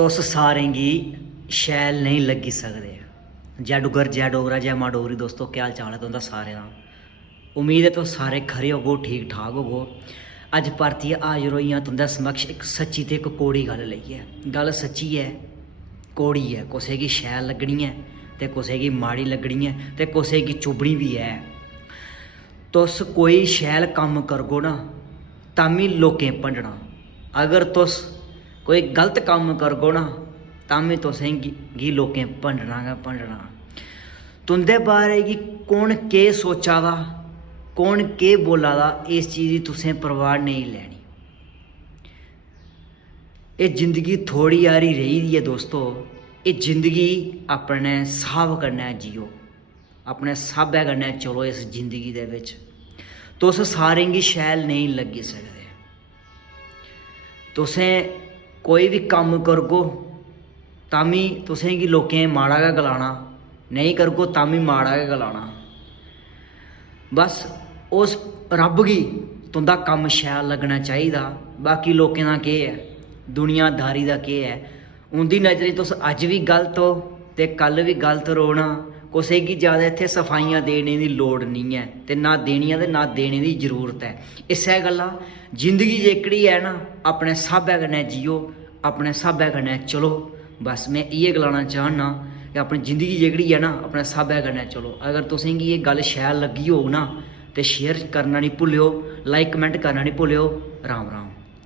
तुस सारें गी शैल नहीं लग्गी सकदे। जै डुग्गर जै डोगरा जै मां डोगरी। दोस्तों क्या हाल चाल है तुंदा सारें दा। उम्मीद है तुस सारे खरे होगो, ठीक ठाक होगो। अज परतियै हाजिर होई आं तुंदे समक्ष एक सच्ची ते एक कौड़ी गल लेइयै। गल सच्ची है, कौड़ी है। कुसै गी शैल लग्गनी है ते कुसै गी माड़ी लग्गनी है ते कुसै गी चुभनी भी है। तुस कोई शैल कम्म करगो ना तामी लोकें भंडना, अगर तुस कोई गलत कम्म करगो ना तामी तुसें गी लोकें भंडना गै भंडना। तुंदे बारे गी कौन केह् सोचा दा, कौन केह् बोला दा, इस चीज़ दी तुसें परवाह नहीं लैनी। एह् जिंदगी थोड़ी हारी रेही दी है दोस्तों। एह् जिंदगी अपने स्हाब कन्नै जियो, अपने स्हाबै कन्नै चलो इस जिंदगी दे बिच। तुस सारें गी शैल नहीं लग्गी सकदे। तुसें कोई भी कम्म करगो तामी तुसें गी लोकें माड़ा गै गलाना, नहीं करगो तामी माड़ा गै गलाना। बस उस रब गी तुंदा कम्म शैल लग्गना चाहिदा। बाकी लोकें दा केह् है, दुनियादारी दा केह् है। उंदी नज़रें तुस अज्ज भी गलत हो ते कल भी गलत रौह्ना। कुसै गी ज़्यादा इत्थै सफाइयां देने दी लोड़ नहीं है ते ना देनियां ते ना देने दी जरूरत है। इस्सै गल्ला जिंदगी जेह्कड़ी है ना अपने स्हाबै कन्नै जियो, अपने स्हाबै कन्नै चलो। बस मैं इयै गलाना चाहना कि अपनी जिंदगी जेह्कड़ी है ना अपने स्हाबै कन्नै चलो। अगर तुसें गी एह् गल्ल शैल लग्गी होग ना ते शेयर करना नहीं भुल्लेओ, लाइक कमेंट करना नहीं भुल्लेओ। राम राम।